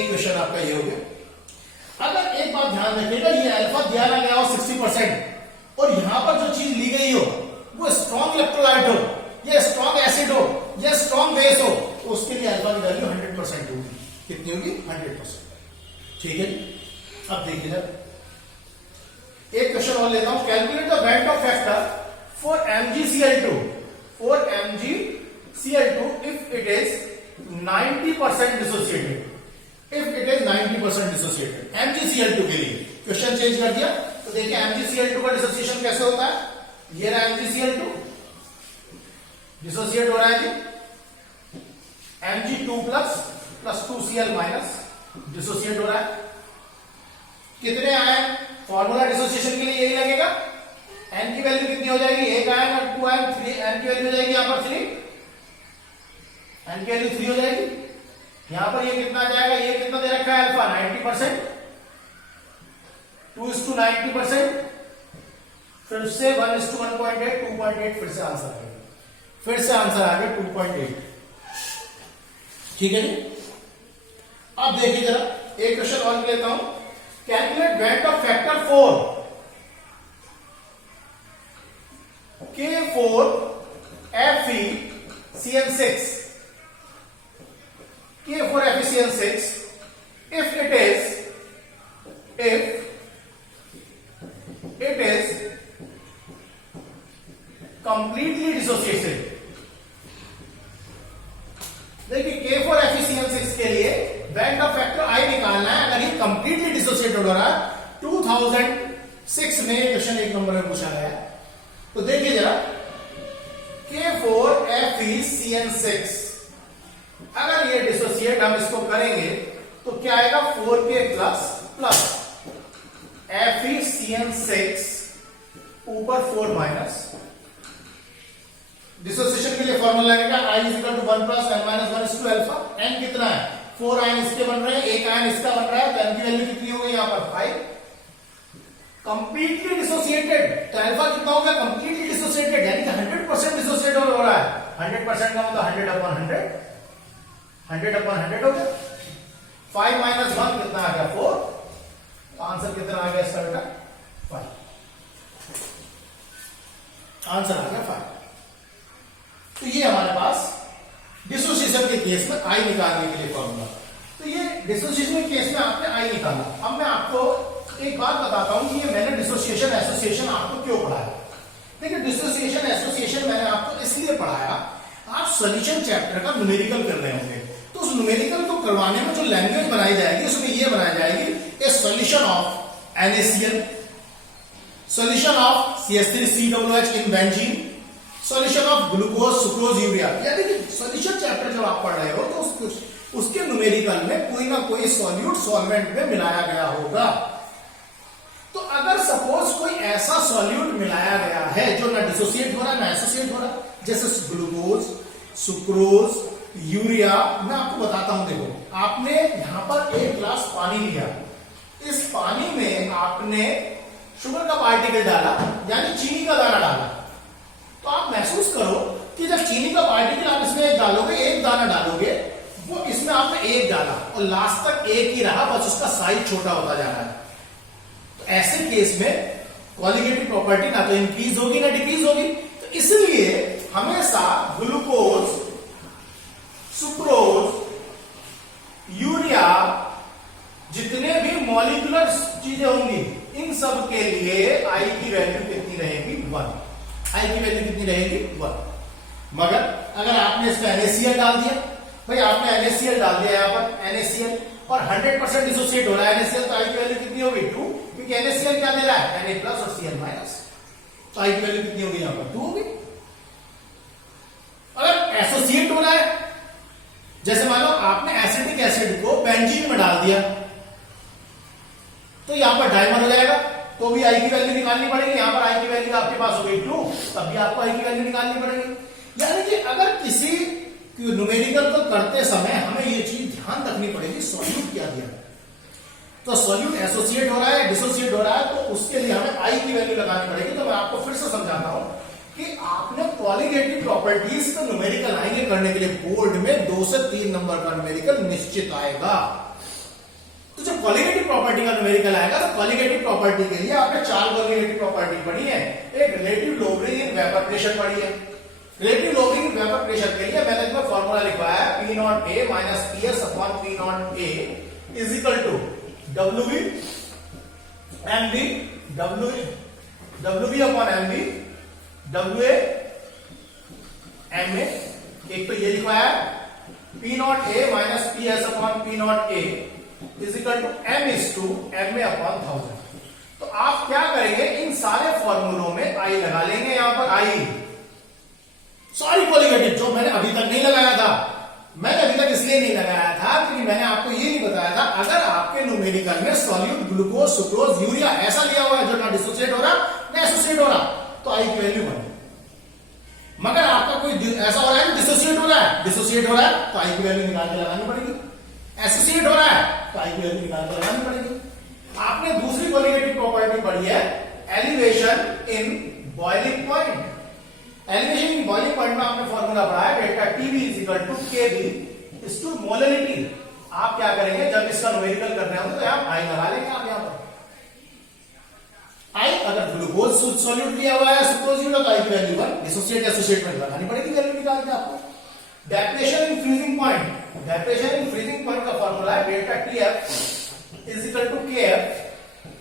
एक क्वेश्चन आपका ये हो गया। अगर एक बात ध्यान रखिएगा, ये अल्फा दिया ना गया हो 60% और यहां पर जो चीज ली गई हो वो स्ट्रॉन्ग इलेक्ट्रोलाइट हो या स्ट्रॉन्ग एसिड हो या स्ट्रॉन्ग बेस हो, तो उसके लिए अल्फा की वैल्यू 100% होगी। कितनी होगी? 100%। ठीक है जी। अब देखिए जरा एक क्वेश्चन और लेता हूं। Calculate the band of factor for MgCl2 if it is 90% dissociated. If it is 90% dissociated MgCl2 के लिए क्वेश्चन चेंज कर दिया। तो देखिए MgCl2 का डिसोसिएशन कैसे होता है। ये रहा MgCl2 डिसोसिएट हो रहा है जी। Mg2 plus 2Cl minus dissociate हो रहा है। कितने आयन? फॉर्मूला डिसोसिएशन के लिए यही लगेगा। N की वैल्यू कितनी हो जाएगी? 1 आयन और 2 आयन, 3 N की वैल्यू हो जाएगी यहां पर 3, N की वैल्यू 3 हो जाएगी। यहां पर ये कितना आ जाएगा? ये कितना दे रखा है अल्फा? 90%, 2:90%, फिर से 1:1.8, 2.8, फिर से आंसर आ गया। फिर से आंसर आ गया 2.8। ठीक है जी। अब देखिए जरा एक क्वेश्चन और लेता हूं। Calculate band of factor 4 K4FeCN6 K4FeCN6 if it is completely dissociated। देखिए K4FeCN6 के लिए बैंड ऑफ फैक्टर आई निकालना है। अगर ये कंप्लीटली डिसोसिएटेड हो रहा है, 2006 में क्वेश्चन 1 नंबर में पूछा गया है। तो देखिए जरा K4FeCN6 अगर ये डिसोसिएट हम इसको करेंगे तो क्या आएगा? 4K प्लस FeCN6 ऊपर 4 माइनस। डिसोसिएशन के लिए फॉर्मूला लगेगा I = 1 + n - 1 = अल्फा। n कितना है? 4 आयन इसके बन रहे हैं, 1 आयन इसका बन रहा है, तो n की वैल्यू कितनी हो गई यहां पर? 5। कंप्लीटली डिसोसिएटेड, तो अल्फा कितना हो गया? कंप्लीटली डिसोसिएटेड यानी कि 100% डिसोसिएट हो रहा है। 100% का मतलब 100/100, 100/100 हो गया। 5 - 1 कितना आ गया? 4। तो आंसर कितना आ गया इसका बेटा? 5। आंसर आ गया 5। तो ये हमारे पास डिसोसिएशन के केस में आई निकालने के लिए फॉर्मूला। तो ये डिसोसिएशन के केस में आपने आई निकाला। अब मैं आपको एक बात बताता हूं कि ये मैंने डिसोसिएशन एसोसिएशन आपको क्यों पढ़ाया। देखिए डिसोसिएशन एसोसिएशन मैंने आपको इसलिए पढ़ाया, आप सॉल्यूशन चैप्टर का न्यूमेरिकल कर रहे होंगे, तो उस न्यूमेरिकल को करवाने में जो लैंग्वेज बनाई जाएगी उसमें ये बनाई जाएगी ए solution of NaCl, solution of CH3COOH in benzene, solution of glucose, sucrose, urea. यानी कि सॉल्यूशन चैप्टर जब आप पढ़ रहे हो तो उसके न्यूमेरिकल में कोई ना कोई सॉल्यूट सॉल्वेंट में मिलाया गया होगा। तो अगर सपोज कोई ऐसा सॉल्यूट मिलाया गया है जो ना डिसोसिएट हो रहा है ना एसोसिएट हो रहा है, जैसे ग्लूकोज, सुक्रोज, यूरिया, मैं आपको बताता हूं। देखो आपने यहां पर 1 गिलास पानी लिया, इस पानी में आपने शुगर का पार्टिकल डाला यानी चीनी का दाना डाला, तो आप महसूस करो कि जब चीनी का पार्टिकल आप इसमें एक डालोगे, एक दाना डालोगे, वो इसमें आपने एक डाला और लास्ट तक एक ही रहा, बस उसका साइज छोटा होता जा रहा है। तो ऐसे केस में क्वालिटेटिव प्रॉपर्टी ना तो इंक्रीज होगी ना डिक्रीज होगी। तो इसलिए हमेशा ग्लूकोज, सुक्रोज, यूरिया, जितने भी मॉलिक्यूलर चीजें होंगी, इन सब के लिए आई की वैल्यू कितनी रहेगी? 1। आई की वैल्यू कितनी रहेगी? 1। मगर अगर आपने इसमें NaCl डाल दिया, भाई आपने NaCl डाल दिया यहां पर NaCl और 100% डिसोसिएट हो रहा है NaCl, तो आई की वैल्यू कितनी होगी? 2, क्योंकि NaCl क्या दे रहा है? Na+ और Cl-। तो आई की वैल्यू कितनी होगी यहां पर? 2 होगी। अगर एसोसिएट हो रहा है, जैसे मान लो आपने एसिटिक एसिड को बेंजीन में डाल दिया, तो यहां पर डाइमर हो जाएगा, तो भी आई की वैल्यू निकालनी पड़ेगी। यहां पर आई की वैल्यू आपके पास हो गई 2, तब भी आपको आई की वैल्यू निकालनी पड़ेगी। यानी कि अगर किसी न्यूमेरिकल को करते समय हमें ये चीज ध्यान रखनी पड़ेगी, सॉल्यूट क्या दिया है। तो सॉल्यूट एसोसिएट हो रहा है, डिसोसिएट हो रहा है, तो उसके लिए हमें आई की वैल्यू लगानी पड़ेगी। तो मैं आपको फिर से समझाता हूं कि आपने क्वालिटेटिव प्रॉपर्टीज का न्यूमेरिकल आएंगे करने के लिए बोर्ड में 2 से 3 नंबर का न्यूमेरिकल निश्चित आएगा। कॉलिगेटिव प्रॉपर्टी का न्यूमेरिकल आएगा तो कॉलिगेटिव प्रॉपर्टी के लिए आपने 4 कॉलिगेटिव प्रॉपर्टी पढ़ी है। एक relative lowering in vapour pressure पढ़ी है। Relative lowering in vapour pressure के लिए मैंने इसमें फॉर्मूला लिखवाया है P not A minus PS upon P not A is equal to WV MV WV upon MV WA MA। एक तो ये लिखवाया है P not A minus PS upon P not A is equal to M into MA upon 1000। तो आप क्या करेंगे, इन सारे फॉर्मूलों में I लगा लेंगे। यहां पर I सॉरी कॉलिगेटिव जो मैंने अभी तक नहीं लगाया था, मैंने अभी तक इसलिए नहीं लगाया था क्योंकि मैंने आपको ये नहीं बताया था अगर आपके न्यूमेरिकल में सॉल्यूट ग्लूकोज सुक्रोज यूरिया ऐसा लिया हुआ है जो ना डिसोसिएट हो रहा ना एसोसिएट हो रहा तो I की वैल्यू बने। मगर आपका कोई ऐसा हो रहा है डिसोसिएट हो रहा है, डिसोसिएट हो रहा है तो I की वैल्यू निकाल के लगानी पड़ेगी। एसोसिएट हो रहा है तो I की वैल्यू निकाल के लगानी पड़ेगी। आपने दूसरी कॉलिगेटिव प्रॉपर्टी पढ़ी है elevation in boiling point. Elevation in boiling point में आपने फॉर्मूला पढ़ा है delta TB is equal to KB into molarity. आप क्या करेंगे जब इसका न्यूमेरिकल कर रहे होंगे तो यहां I लगा लेंगे। आप यहां पर I अगर ग्लूकोज सॉल्यूट लिया हुआ है सुक्रोज यूरिया तो I की वैल्यू 1, डिसोसिएट एसोसिएट में लगानी पड़ेगी वैल्यू निकाल के आपको। Depression in freezing point, depression in freezing point का फॉर्मूला है delta TF is equal to KF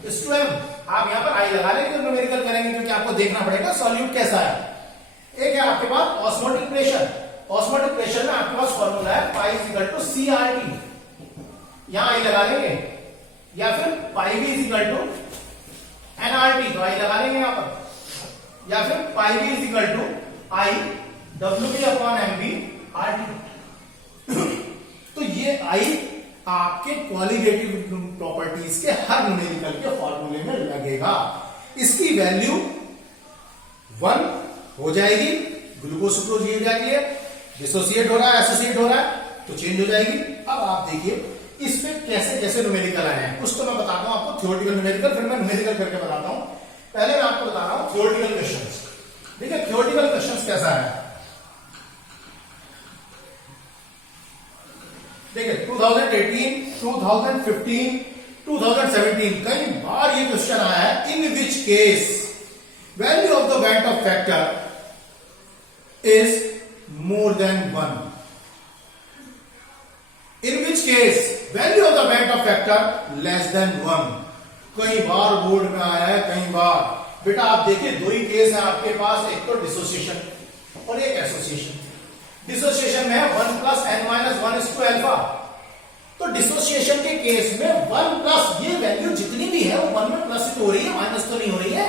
into M। आप यहां पर I लगा लेंगे तो न्यूमेरिकल करेंगे क्योंकि आपको देखना पड़ेगा सॉल्यूट कैसा है। एक है आपके पास ऑस्मोटिक प्रेशर। ऑस्मोटिक प्रेशर में आपके पास फॉर्मूला है pi is equal to CRT। यहां I लगा लेंगे या फिर पाई भी इज इक्वल टू NRT तो I लगा लेंगे यहां पर, या फिर पाई भी is equal to I WB upon MB RT। तो ये I आपके क्वालिटेटिव प्रॉपर्टीज के हर न्यूमेरिकल के फॉर्मूले में लगेगा। इसकी वैल्यू 1 हो जाएगी ग्लूकोज सुक्रोज यूरिया के लिए, डिसोसिएट हो रहा है एसोसिएट हो रहा है तो चेंज हो जाएगी। अब आप देखिए इस पे कैसे कैसे न्यूमेरिकल आए हैं कुछ तो मैं बताता हूं आपको थ्योरेटिकल न्यूमेरिकल, फिर मैं न्यूमेरिकल करके बताता हूं। पहले मैं आपको बता रहा हूं थ्योरेटिकल क्वेश्चंस। देखिए थ्योरेटिकल क्वेश्चंस कैसा है, देखिए 2018, 2015, 2017 कई बार ये क्वेश्चन आया है in which case value of the van't Hoff factor is more than 1। In which case value of the Bandt factor less than 1। कई बार बोर्ड में आया है कई बार। बेटा आप देखिए दो ही केस है आपके पास, एक तो डिसोसिएशन और एक एसोसिएशन। डिसोसिएशन में है 1 plus n minus 1 into alpha. तो डिसोसिएशन के केस में 1 प्लस ये वैल्यू जितनी भी है वो 1 में प्लस तो हो रही है माइनस तो नहीं हो रही है।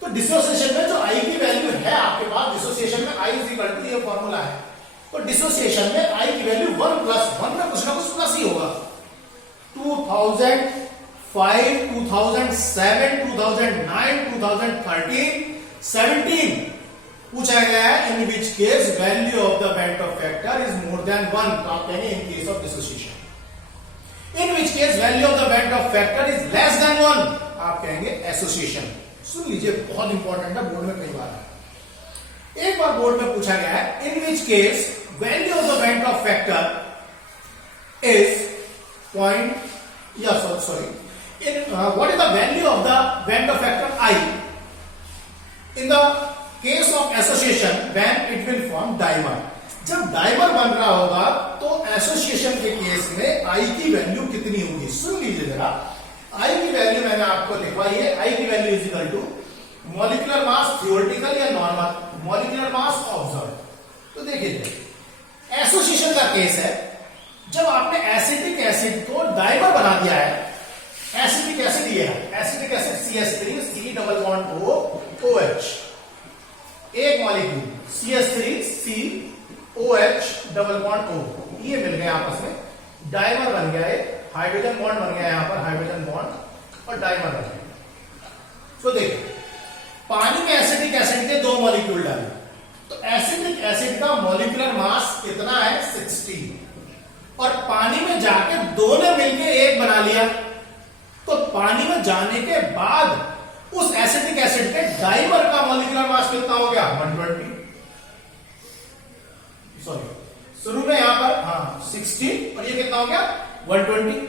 तो डिसोसिएशन में जो I की वैल्यू है आपके पास, डिसोसिएशन में I इज इक्वल टू ये फॉर्मूला है, तो डिसोसिएशन में I की वैल्यू 1 प्लस 1 में कुछ ना कुछ प्लस ही होगा। 2005, 2007, 2009, 2013, 17 पूछा गया है in which case value of the van't Hoff factor is more than 1। तो आप कहेंगे in case of dissociation. In which case value of the van't Hoff factor is less than 1 आप कहेंगे एसोसिएशन। सुन लीजिए बहुत इंपॉर्टेंट है, बोर्ड में कई बार है। एक बार बोर्ड में पूछा गया है in which case value of the Bandt factor is what is the value of the Bandt factor I in the case of association when it will form dimer। जब डाइमर बन रहा होगा तो एसोसिएशन के केस में I की value कितनी होगी। सुन लीजिए जरा, I की वैल्यू मैंने आपको लिखवाई है, I की value is equal to molecular mass theoretical या नॉर्मल, मॉलिक्यूलर मास ऑब्जर्व। तो देखिए एसोसिएशन का केस है जब आपने एसिटिक एसिड को डाइमर बना दिया है। एसिटिक एसिड ये है, acetic acid CH3 C double bond O OH, एक molecule CH3 C OH double bond O, ये मिल गए आपस में, डाइमर बन गया है, हाइड्रोजन बॉन्ड बन गया यहां पर, हाइड्रोजन बॉन्ड और डाइमर बन गया। तो देखिए पानी में एसिटिक एसिड के 2 मॉलिक्यूल डाले तो एसिटिक एसिड का मॉलिक्यूलर मास कितना है 60, और पानी में जाके दो ने मिलकर एक बना लिया तो पानी में जाने के बाद उस एसिटिक एसिड के डाइमर का मॉलिक्यूलर मास कितना हो गया 120। सॉरी शुरू में यहां पर 60 और ये कितना हो गया 120।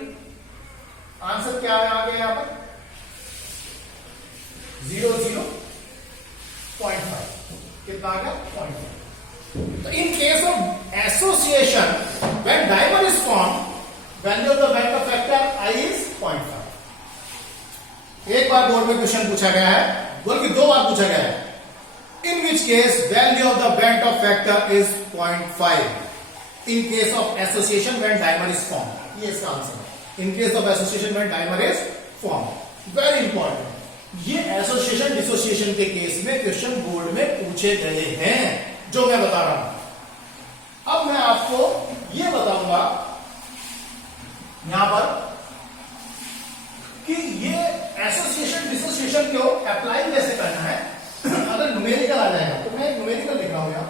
आंसर क्या है आ गया यहां पर 0.5 कितना आ गया 0.5। तो इन case of association when dimer is form value of the vector factor I is 0.5। एक बार बोर्ड में क्वेश्चन पूछा गया है, बल्कि 2 बार पूछा गया है। In which case value of the vector factor is 0.5 in case of association when dimer is form. ये इसका आंसर है, in case of association when dimer is form. Very important, ये एसोसिएशन डिसोसिएशन के केस में question board में पूछे गए हैं जो मैं बता रहा हूं। अब मैं आपको ये बताऊंगा यहां पर कि ये एसोसिएशन डिसोसिएशन को अप्लाई कैसे करना है। अगर न्यूमेरिकल आ जाएगा तो मैं न्यूमेरिकल लिख रहा हूं यहां,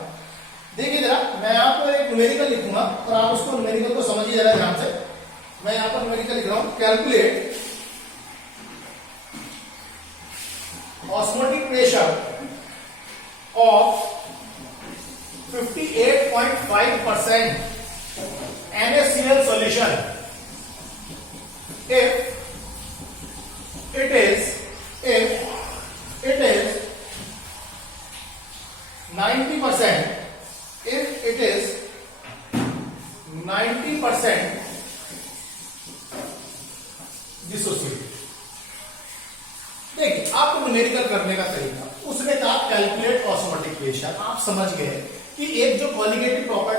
देखिए जरा, मैं आपको एक न्यूमेरिकल लिखूंगा और आप उसको न्यूमेरिकल को समझिए जरा ध्यान से। मैं यहां पर न्यूमेरिकल लिख रहा हूं, calculate osmotic pressure of 58.5% NaCl solution if it is 90%, if it is 90% dissociated। देखिए आपको न्यूमेरिकल करने का तरीका, उसने कहा कैलकुलेट ऑस्मोटिक प्रेशर। आप समझ गए कि एक जो कॉलिगेटिव प्रॉपर्टी